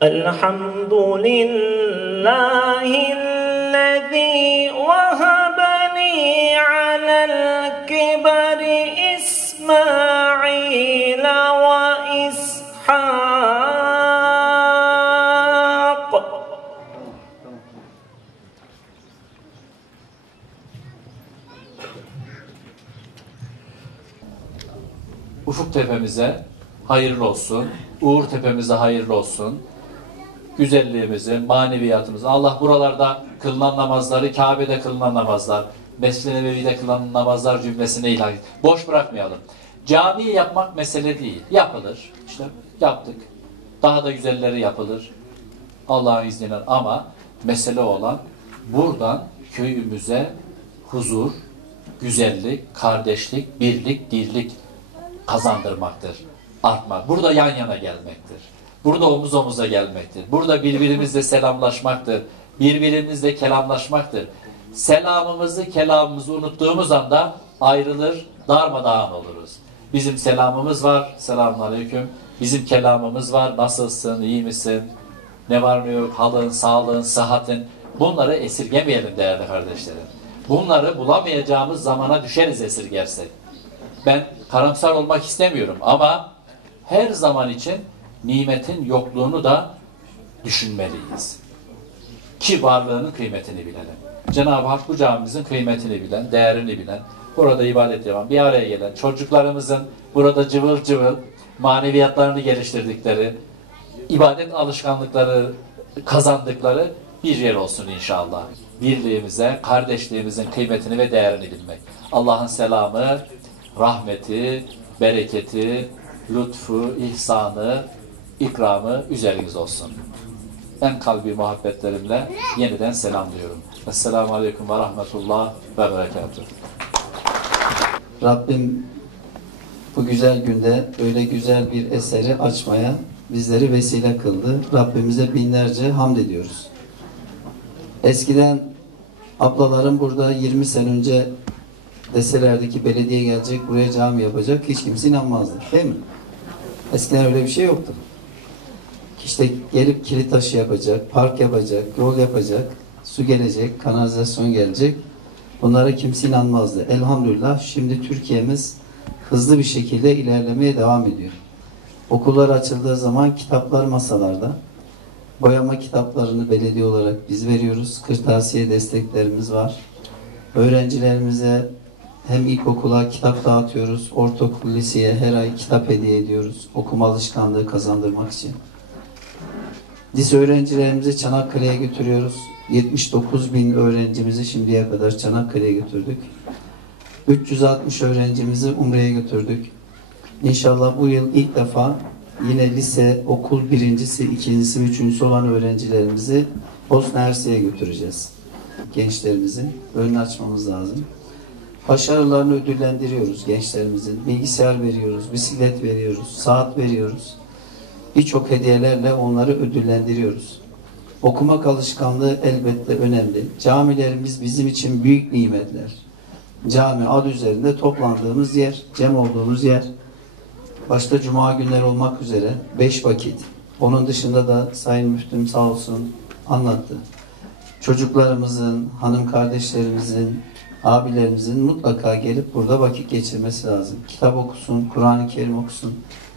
Elhamdülillahillezî vehebeni alel kibari İsmail ve İshak. Ufuk tepemize hayırlı olsun. Uğur tepemize hayırlı olsun. Güzelliğimizi, maneviyatımızı, Allah buralarda kılınan namazları, Kabe'de kılınan namazlar, Mescid-i Nebevi'de kılınan namazlar cümlesine ilan et. Boş bırakmayalım. Cami yapmak mesele değil. Yapılır. İşte yaptık. Daha da güzelleri yapılır. Allah'ın izniyle, ama mesele olan buradan köyümüze huzur, güzellik, kardeşlik, birlik, dirlik kazandırmaktır. Artmak. Burada yan yana gelmektir. Burada omuz omuza gelmektir. Burada birbirimizle selamlaşmaktır. Birbirimizle kelamlaşmaktır. Selamımızı, kelamımızı unuttuğumuz anda ayrılır, darmadağın oluruz. Bizim selamımız var, selamünaleyküm. Bizim kelamımız var, nasılsın, iyi misin, ne var ne yok, halın, sağlığın, sıhhatin. Bunları esirgemeyelim değerli kardeşlerim. Bunları bulamayacağımız zamana düşeriz esirgersek. Ben karamsar olmak istemiyorum ama her zaman için nimetin yokluğunu da düşünmeliyiz. Ki varlığının kıymetini bilelim. Cenab-ı Hak bu camimizin kıymetini bilen, değerini bilen, burada ibadet yapan, bir araya gelen çocuklarımızın burada cıvıl cıvıl maneviyatlarını geliştirdikleri, ibadet alışkanlıkları kazandıkları bir yer olsun inşallah. Birliğimize, kardeşliğimizin kıymetini ve değerini bilmek. Allah'ın selamı, rahmeti, bereketi, lütfu, ihsanı, ikramı üzeriniz olsun. En kalbi muhabbetlerimle yeniden selamlıyorum. Esselamu Aleyküm ve Rahmetullah ve Berekatuhu. Rabbim bu güzel günde böyle güzel bir eseri açmaya bizleri vesile kıldı. Rabbimize binlerce hamd ediyoruz. Eskiden ablalarım burada 20 sene önce deselerdi ki belediye gelecek, buraya cami yapacak, hiç kimse inanmazdı. Değil mi? Eskiden öyle bir şey yoktu. İşte gelip kilit taşı yapacak, park yapacak, yol yapacak, su gelecek, kanalizasyon gelecek. Bunlara kimse inanmazdı. Elhamdülillah şimdi Türkiye'miz hızlı bir şekilde ilerlemeye devam ediyor. Okullar açıldığı zaman kitaplar masalarda. Boyama kitaplarını belediye olarak biz veriyoruz. Kırtasiye desteklerimiz var. Öğrencilerimize hem ilkokula kitap dağıtıyoruz, ortaokul, liseye her ay kitap hediye ediyoruz. Okuma alışkanlığı kazandırmak için. Lise öğrencilerimizi Çanakkale'ye götürüyoruz. 79.000 öğrencimizi şimdiye kadar Çanakkale'ye götürdük. 360 öğrencimizi Umre'ye götürdük. İnşallah bu yıl ilk defa yine lise, okul birincisi, ikincisi, üçüncüsü olan öğrencilerimizi Bosna Hersek'e götüreceğiz. Gençlerimizin önünü açmamız lazım. Başarılarını ödüllendiriyoruz gençlerimizin. Bilgisayar veriyoruz, bisiklet veriyoruz, saat veriyoruz. Birçok hediyelerle onları ödüllendiriyoruz. Okumak alışkanlığı elbette önemli. Camilerimiz bizim için büyük nimetler. Cami adı üzerinde toplandığımız yer, cem olduğumuz yer. Başta cuma günleri olmak üzere 5 vakit. Onun dışında da Sayın Müftüm sağ olsun anlattı. Çocuklarımızın, hanım kardeşlerimizin, abilerimizin mutlaka gelip burada vakit geçirmesi lazım. Kitap okusun, Kur'an-ı Kerim okusun.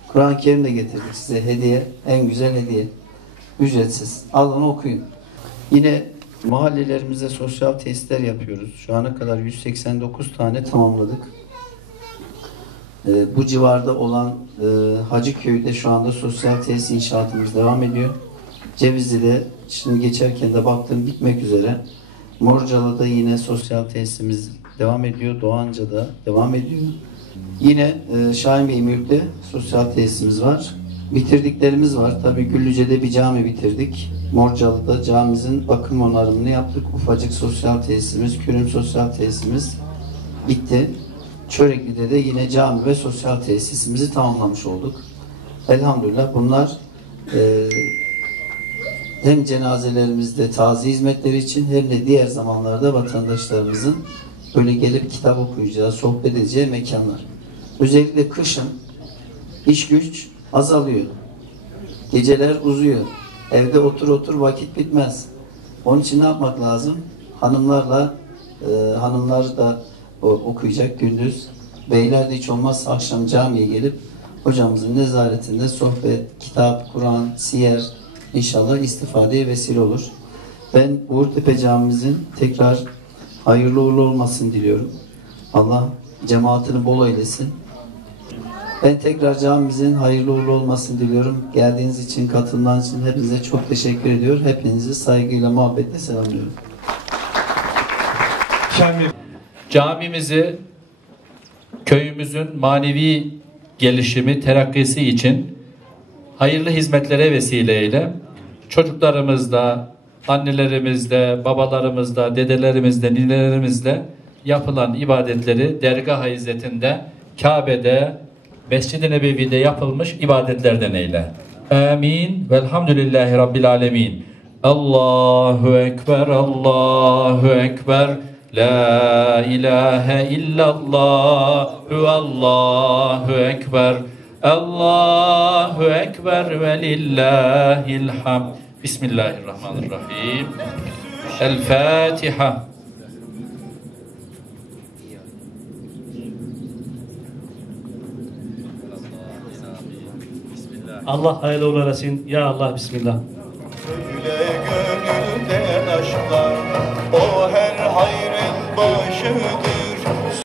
Kur'an-ı Kerim de getirdik size hediye, en güzel hediye. Ücretsiz. Alın okuyun. Yine mahallelerimizde sosyal tesisler yapıyoruz. Şu ana kadar 189 tane tamamladık. Bu civarda olan Hacıköy'de şu anda sosyal tesis inşaatımız devam ediyor. Cevizli'de şimdi geçerken de baktım bitmek üzere. Morcalı'da yine sosyal tesisimiz devam ediyor. Doğanca'da devam ediyor. Yine Şahin Bey Mülk'te sosyal tesisimiz var. Bitirdiklerimiz var. Tabii Güllüce'de bir cami bitirdik. Morcalı'da camimizin bakım onarımını yaptık. Ufacık sosyal tesisimiz, Kürüm sosyal tesisimiz bitti. Çörekli'de de yine cami ve sosyal tesisimizi tamamlamış olduk. Elhamdülillah bunlar hem cenazelerimizde taziye hizmetleri için hem de diğer zamanlarda vatandaşlarımızın böyle gelip kitap okuyacağı, sohbet edeceği mekanlar. Özellikle kışın iş güç azalıyor. Geceler uzuyor. Evde otur vakit bitmez. Onun için ne yapmak lazım? Hanımlar da okuyacak gündüz. Beyler de hiç olmazsa akşam camiye gelip hocamızın nezaretinde sohbet, kitap, Kur'an, siyer inşallah istifadeye vesile olur. Ben Uğurtepe Camimizin tekrar hayırlı uğurlu olmasını diliyorum. Allah cemaatini bol eylesin. Ben tekrar camimizin hayırlı uğurlu olmasını diliyorum. Geldiğiniz için, katılmanız için hepinize çok teşekkür ediyorum. Hepinizi saygıyla, muhabbetle selamlıyorum. Camimizi köyümüzün manevi gelişimi, terakkisi için hayırlı hizmetlere vesileyle çocuklarımızda, annelerimizde, babalarımızda, dedelerimizde, ninelerimizle yapılan ibadetleri dergah-ı izzetinde, Kabe'de, Mescid-i Nebevi'de yapılmış ibadetlerden eyle. Amin. Velhamdülillahi Rabbil alemin. Allahu Ekber, Allahu Ekber. La ilahe illallahu Allahu Ekber. Allahu Ekber ve lillahil hamd. Bismillahirrahmanirrahim. El Fatiha. Allah hayırlı uğurlar etsin. Ya Allah, Bismillah.